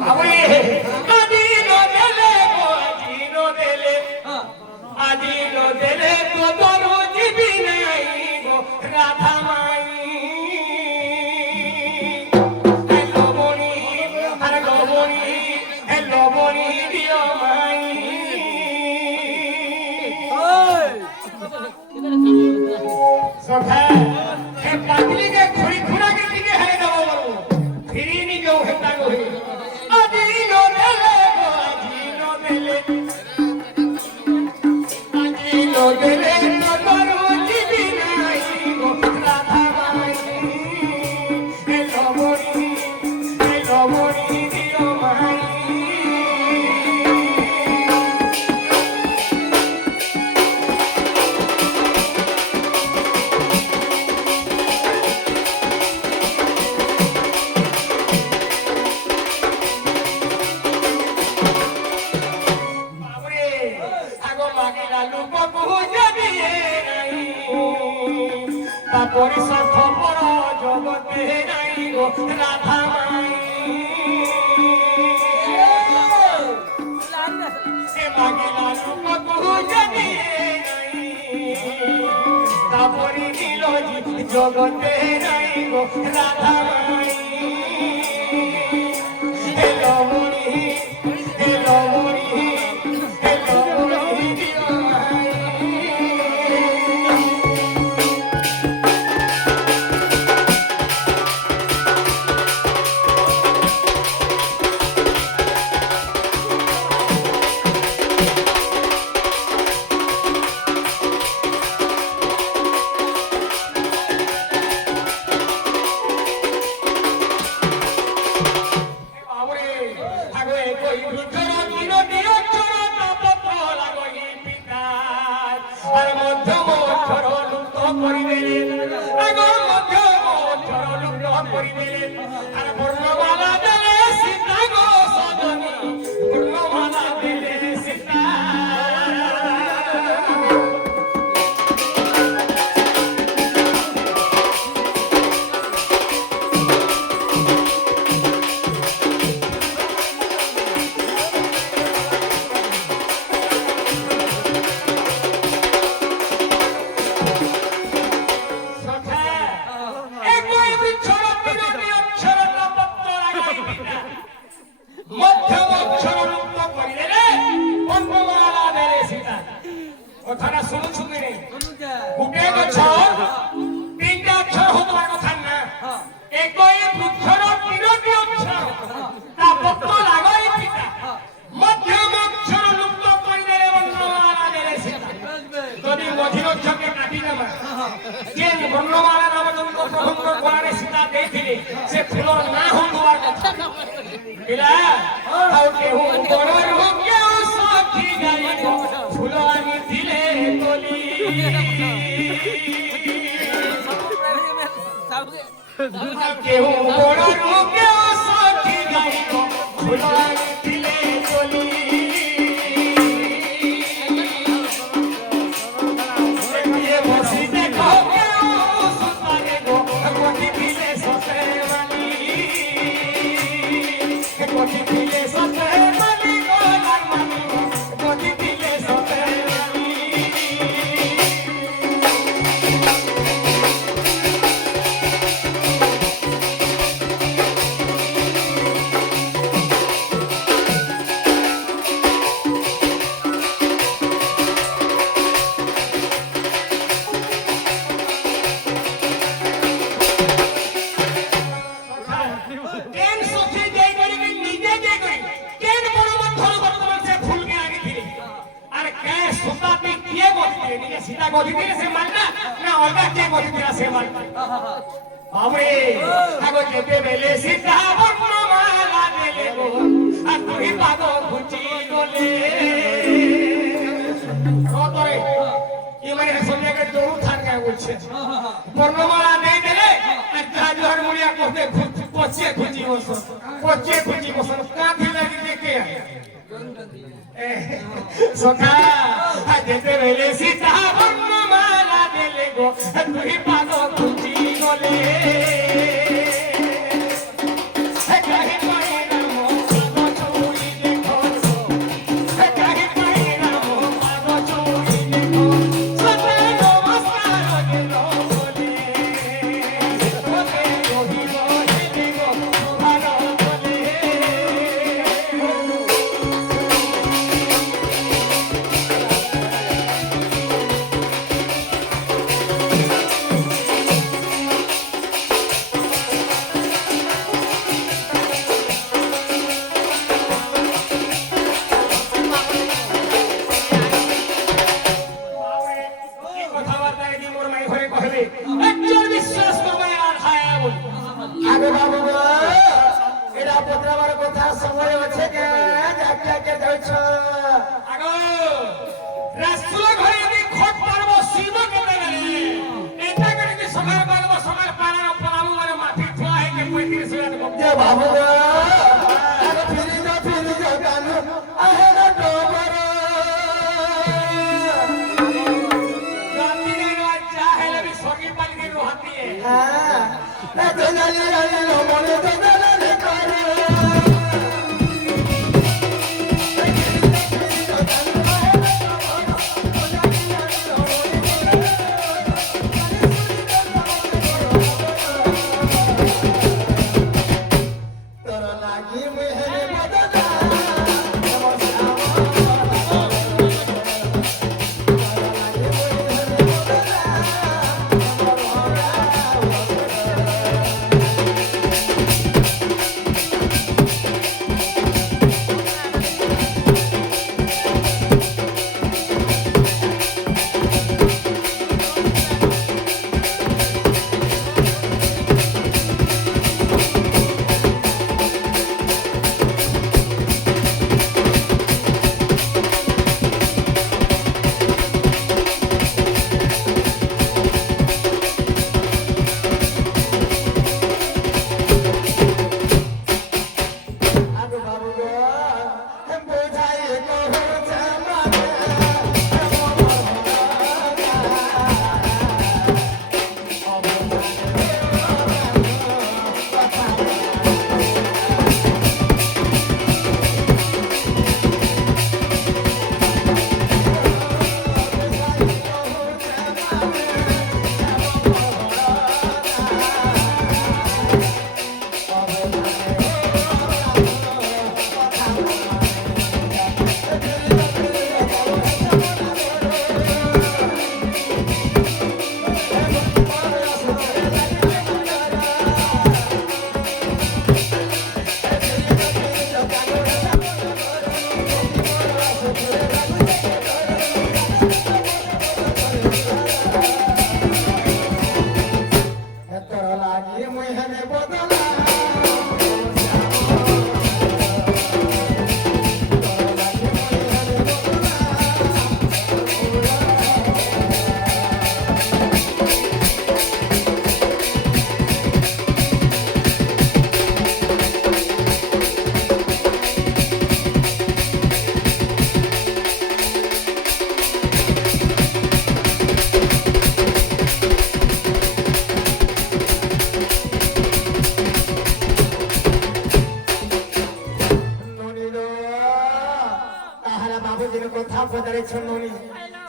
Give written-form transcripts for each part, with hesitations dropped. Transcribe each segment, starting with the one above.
বাবুরে আদি নদেলে তো দরু জীবি নাই গো রাধা মাই লবণী দিও মাই সখা হে পাগলি কে খুড়ি খুড়া কে দিকে হে দাও বলো ফিরি নি যাও হে তাগো হে আদি নদেলে গো আদি নদেলে তো দরু জীবি নাই গো রাধা মাই হে লবণী দিও মাই পরিসর খবর জগতে নাই গো রাধা মাই সে মাগিলা লোক বহু জানি তাপরি দিল জগতে নাই গো রাধা মাই হেলো মরি দিও মাই কথাটা শুনুছু কি রে গুটে গছ তিনটা অক্ষর হওয়ার কথা না একই বৃক্ষর তিনটি অক্ষর তা পত্র লাগাই পিতা মধ্যম অক্ষর লুপ্ত করে দেলে বর্ণমালা দেলে সেটা যদি মধির অক্ষরকে কাটি দেবা যে বর্ণমালা নামজনক প্রভঙ্গ করারে সীতা দেখলে সে ফুলর না হওয়ার কথা বিলা তাও কেউ বড় রূপ কেউ সখী গাইব ফুল আনি দিলে গলি কেউ বড় রূপ কেউ সখী গাইব ফুল আনি দিলে গলি বসি দেখো কেউ সুতারে গো কটি দিলে সসে মালি কটি দিলে সসে মালি গো মালি কটি দিলে সসে মালি কেন সখী যাই করি নিজে যাই করি কেন বড় মধ্যর বর্তমান সে ফুলকে আনি দিলে আর কে সুতাতে কিয়ে গতি দিলে নিজে সীতা গতি দিলে সে মাননা না অলগা কে গতি দিলা সে মাননা বাবরে আগো যেতে বেলে সীতা বর্ণমালা দেলে গো আর তুই পাগো ঘুচি গলে তোরে কি মানে সন্ধ্যাকে দৌড় থাকা বলছে বর্ণমালা দেই দিলে আর জাজর মুড়িয়া করতে পচে খুঁজি বসন কাঁধে লাগি দেখে সখা যেতে বেলে সীতা বর্ণমালা দেলে গো তুই পাগো ঘুচি গলে কাহি পাই না ପତ୍ରାବାର କଥା ସମୟ ଅଛି କେ ଯାକେ ଯାଉଛ ଆଗ ରାସୁଲ ଘରେ ଯଦି ଖଟ ପାରବ ଶିବ କେତେବେଳେ ଏଟା କରିକି ସକାଳ ପାରବ ସକାଳ ପାରାର ପରାବୁ ମାନେ ମାଟି ଥୁଆ ହେଇକି 35 ହଜାର ଯେ ବାବୁ ଆଗ ଫିରି ଯା କାନୁ ଆହେ ନା ଡୋବର ରାତିରେ ଯା ହେଲେ ବି ସଗି ପାଲିକି ରୁହନ୍ତି ହଁ ନା ତ ଜାଲି ଜାଲି ମନେ ତ ଜାଲି করে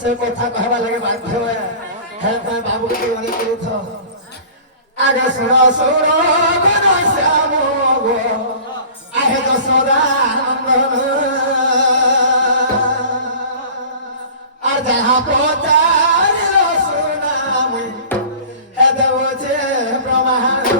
से कथा कहवा लगे बाध्य है हे बाबू के मने करूथ आगे सुनो सुनो बनो श्याम गो आहे तो सदा नंदन और जहां पहुंचार सुना मुई हे देवचे ब्रह्मांड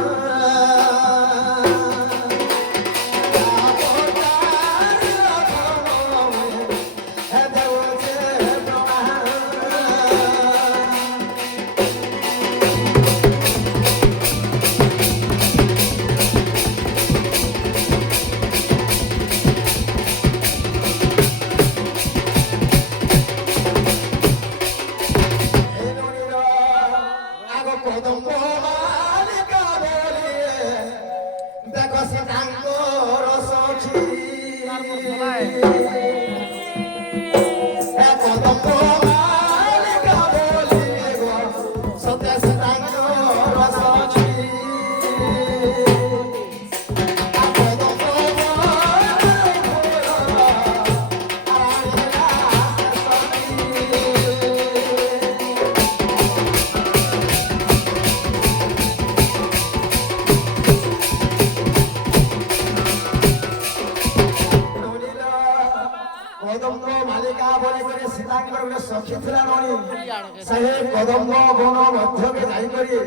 कदम बन मध्य के जाइकरी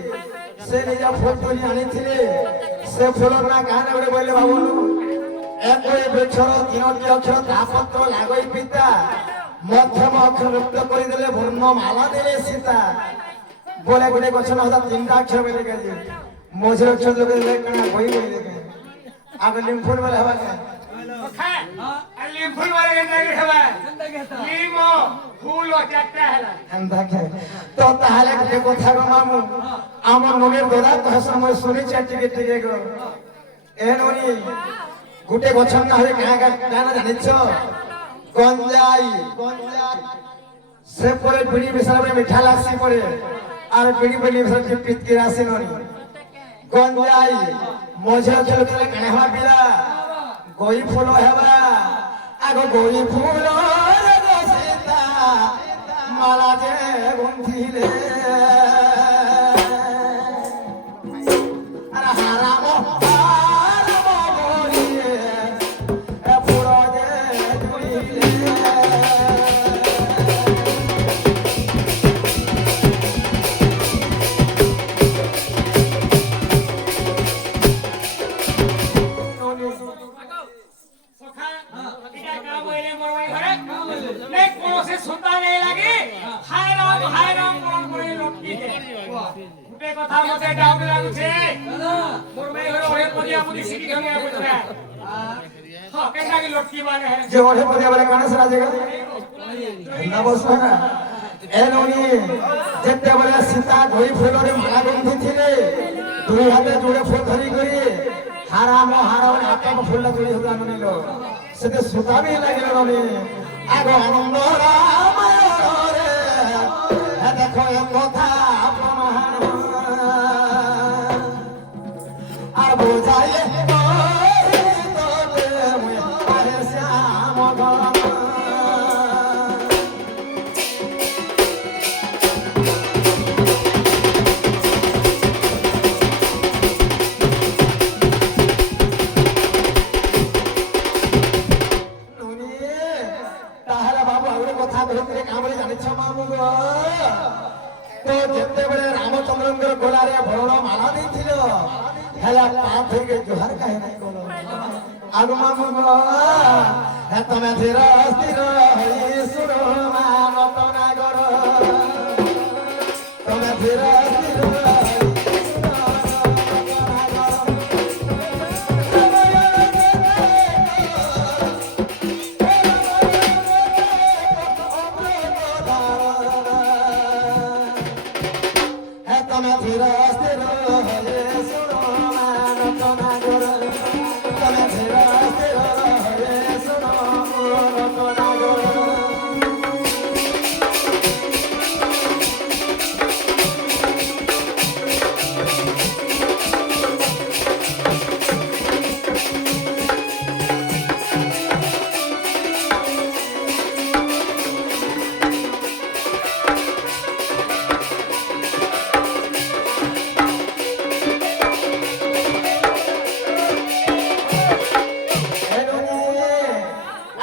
से निजा फूल तुली आनी से फूल ना गाना गोटे बोले बाबू एक वृक्षर तीनोटी अक्षर तापत्र लागई पिता मध्यम अक्षर लुप्त करदेले भूर्ण माला देले सीता बोले गोटे गछ ना तीन अक्षर बोले मझे अक्षर देले कणा बही बोले ଆଗ ଲିମ୍ଫୁଲ ବେଲେ ହେବା କେ ଖା ଆଲି ଫୁଲ ବାରେ କେନ୍ତା ଖାଇବା ଲିମ ଫୁଲ ଚାରଟା ହେଲା ଏନ୍ତା ଖେ ତ ତାହେଲେ ଗୋଟେ କଥା ଗ ମାମୁ ଆମ ନୁନିର ଦଦା କହ ସମୟ ଶୁଣିଛ ଟିକେ ଗো ଏ ନୁନି ଗୋଟେ ଗଛ ନା ହଏ କାଁ ନା ଜାଣିଛ ଗଞ୍ଜାଇ ସେ পরে বিড়ি বিছারে মিঠা লাগছে পরে আর বিড়ি বলি বিছারে পিতকি রাসে ননি গঞ্জাই মজা চল করে কানে হওয়া বিলা গই ফুল হেবা আগ গই ফুল রে সীতা মালা যে গুন্থিলে আর হারাম বলিয়ে এ ফুল যে জুড়িলে কথা মতে ডাউট লাগুছে মোর ভাই ঘরে ওরে পদিয়া পুদি সিটি গঙ্গা বুঝরা হ্যাঁ কেনটা কি লটকি মানে যে ওঠে পড়ে বলে কানস রাজেগা না বসো না এ ননি যেতে বলে সীতা গই ফুলরে মালা গন্ধি ছিলে দুই হাতে জোড়ে ফুল ধরি করি হারাম হারাম হাতে ফুল ধরি হলা ননিলো সেতে সুতা বি লাগিল ননি আগ আনন্দ রামায়ণরে হে দেখো এ কথা প্রমাণ আর বোঝাইয়ে তোলে মুই আরে শ্যাম গম তাহলে বাবু আর কথা ধরে কামড়ে জানিছ মামু গো তো যেতেবেলে রামচন্দ্রঙ্কর গোলারে ভরণ মালা দিয়েছিল হেলা পা থেকে জোহার কাহে নাই কোন আলু মামু গো হে তুমি ধীর স্থির হই শুনো মানত নাগর তুমি ধীর স্থির তুমি ধীর স্থির হয়ে শুনো মানত নাগর তুমি ধীর স্থির হয়ে শুনো মানত নাগর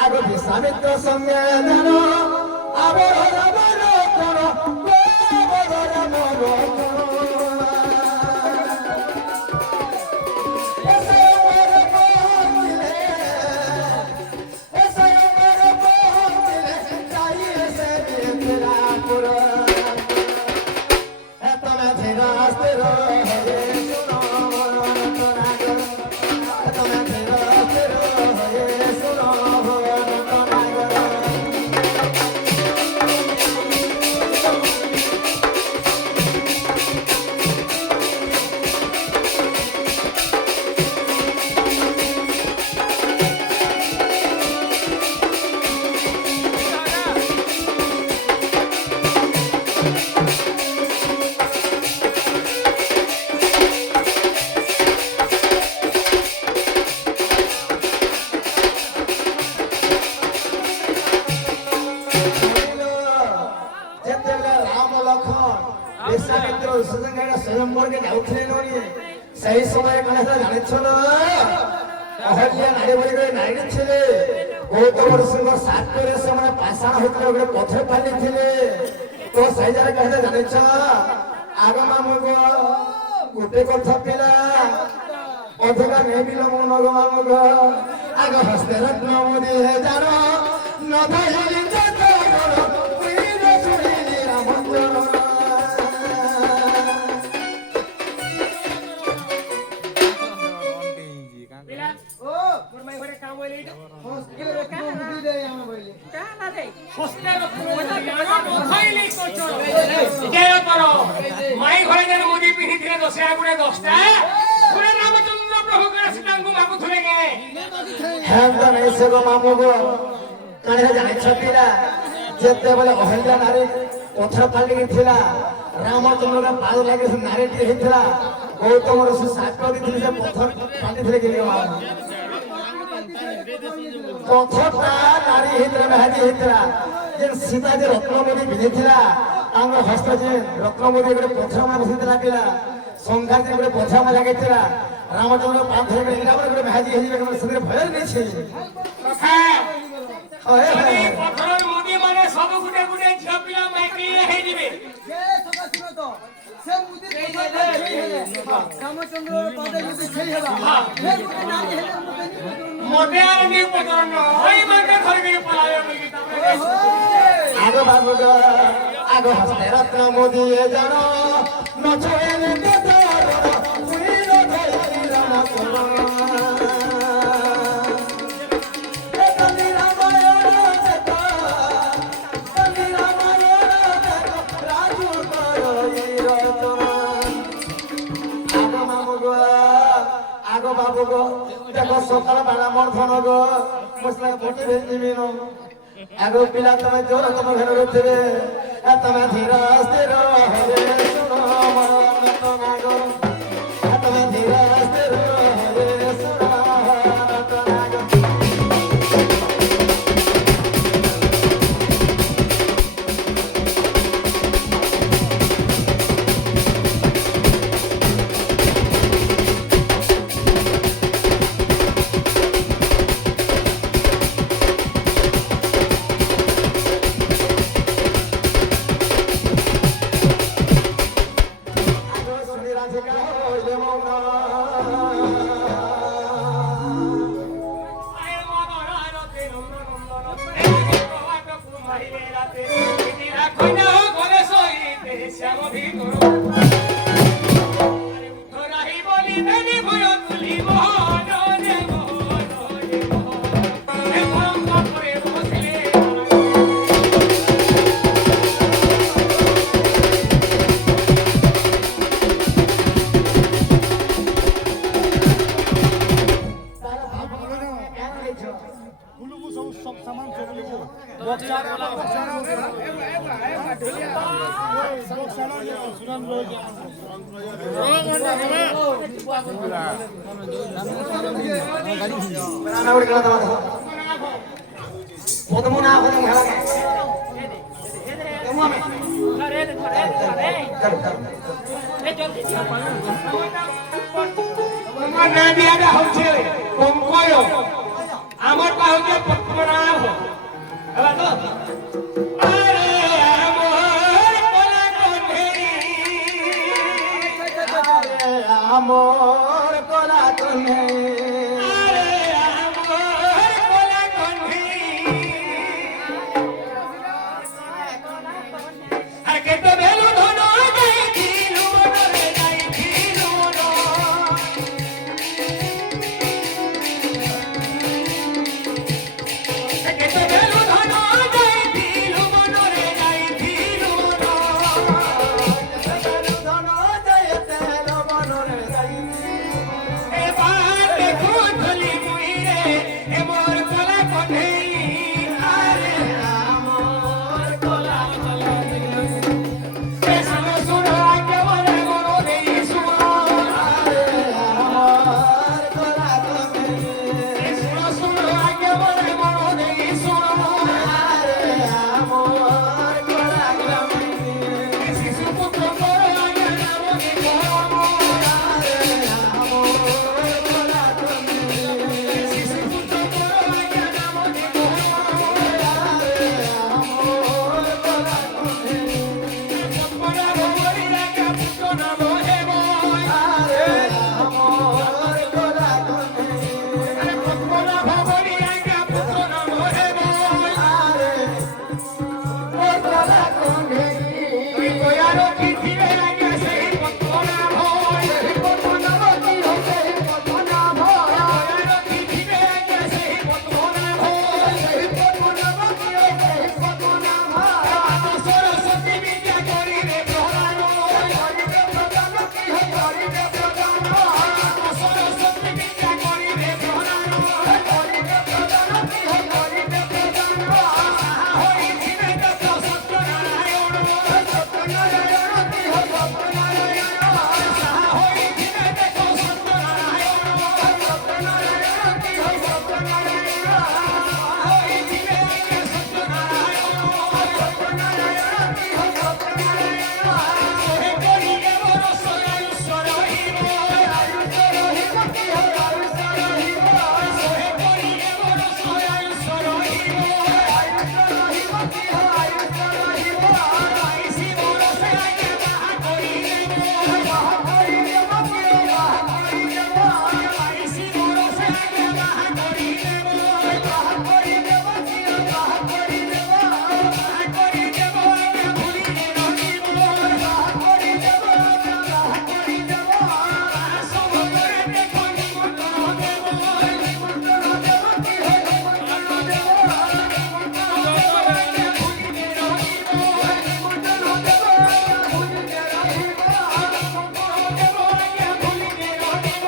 আগে বিশ্বামিত্র সঙ্গে যেন আবর রবর কর বদর মর এসে মর পৌঁছিলে এসে মর পৌঁছিলে চাই এসে তেরা পুর তুমি ধীর স্থির হয়ে শুনো মনত নাগর তুমি ধীর স্থির হয়ে শুনো মনত নাগর যেতেবেলে রাম লক্ষণ বিশ্বামিত্র সুসংজ্ঞা স্বয়ম্বরকে যাଉଥିଲେ ননি সেই সময় কানে জানিছ না অহল্যা নারী বলি করে নারী ছিলে গৌতম ঋষিଙ୍କ ସାତରେ ସେମାନେ ପାଷାଣ ହୋଇଥିଲେ ଗୋଟେ ପଥର ପାଲିଥିଲେ ତ ସେଇ ଜାଗାରେ କାନେ ଜାଣିଛ ଆଗ ମାମୁଁ ଗো ଗୋଟେ କଥା ପିଲା ଅଧିକା ନେବିଲ ମୋ ନଗ ମାମୁଁ ଗো ଆଗ ହସ୍ତେ ରତ୍ନ ମୋଦି ହେ ଜାଣ ନଧାଇଲି ଚତର କୁଇନ ଶୁଣିଲି ରାମଚରଣ ପିଲା মাই ঘরে কাম হইলে এটা মাই ঘরে যেন মুদি পিঁধিଥିଲେ দশে আগুনে 10টা পুরে রামচন্দ্র প্রভু করে সীতাଙ୍କୁ ମାଗୁଥିଲେ କେ হ্যাঁ তো নাই সে গো মামু গো কানে জানিছନ୍ତି না ଯେତେବେଳେ ଅହଲ୍ୟା ନାରୀ ପଥର ଫାଲିଥିଲା ରାମଚନ୍ଦ୍ରଙ୍କ ପାଦ ଲାଗି ସେ ନାରୀଟି ହେଇଥିଲା ଗୌତମର ସେ ସାପ ଦେଇଥିଲେ ସେ ପଥର ଫାଲିଥିଲେ କି ପଥରଟା ନାରୀ ହେଇଥିଲା ମେହାଦି ହେଇଥିଲା ଯେ ସୀତା ଯେ ରତ୍ନମୁଦି ପିନ୍ଧିଥିଲା ତାଙ୍କ ହସ୍ତ ଯେ ରତ୍ନମୁଦି ଗୋଟେ ପଥର ମା ବସିଥିଲା ପିଲା ସଂଘାତ ଗୋଟେ ପଥର ମା ଲାଗିଥିଲା ରାମଚନ୍ଦ୍ର ପାଦରେ ଗୋଟେ ମେହାଦି ହେଇଯିବେ ସେଥିରେ ଭୟ ନେଇଛି ପଥର ମୁଦି ମାନେ ସବୁ ଗୁଟେ ଗୁଟେ ଝିଅ ପିଲା ମାଇକି ହେଇଯିବେ মতে আর নি পতন ওই মাকে ধরে পলায় বলি আগ বাবুগ আগ হস্তে রত্ন মোদি জান নচেনে বেদর পুরীর ধরি রামচন্দ্র বাবু গো দেখো সকাল বেলা মন ধন গো মশলা বটি ভেজিবি ন আগে পিলা তুমি জোর তুমি ঘরে রইবে তুমি ধীর স্থির হরে শুনো মন তোমা গো তুমি ধীর স্থির হরে শুনো মন তোমা গো আমার না দিয়াটা হচ্ছে পঙ্কয় আমার পা হচ্ছে